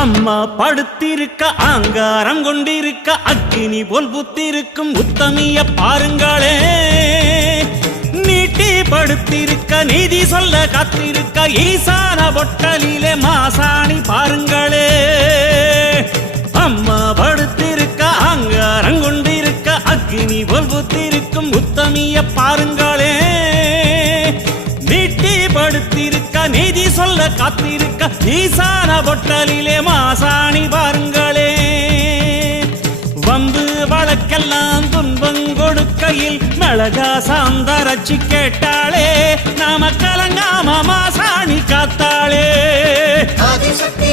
அம்மா படுத்திருக்க ஆங்காரம் கொண்டிருக்க அக்கினி போல் புத்திருக்கும் உத்தமிய பாருங்களே. நீட்டி படுத்திருக்க நீதி சொல்ல காத்திருக்க ஈசான பொட்டலிலே மாசாணி பாருங்களே. அம்மா படுத்திருக்க ஆங்காரம் கொண்டிருக்க அக்கினி போல் புத்திருக்கும் உத்தமிய பாருங்களே. நீட்டி படுத்திருக்க நீதி சொல்ல காத்திருக்க ஈசான பொட்டலிலே மாசாணி பாருங்களே. வம்பு வழக்கெல்லாம் துன்பம் கொடுக்கையில் மிளகா சாந்தரச்சி கேட்டாளே. நாம கலங்காம மாசாணி காத்தாளே. ஆதிசக்தி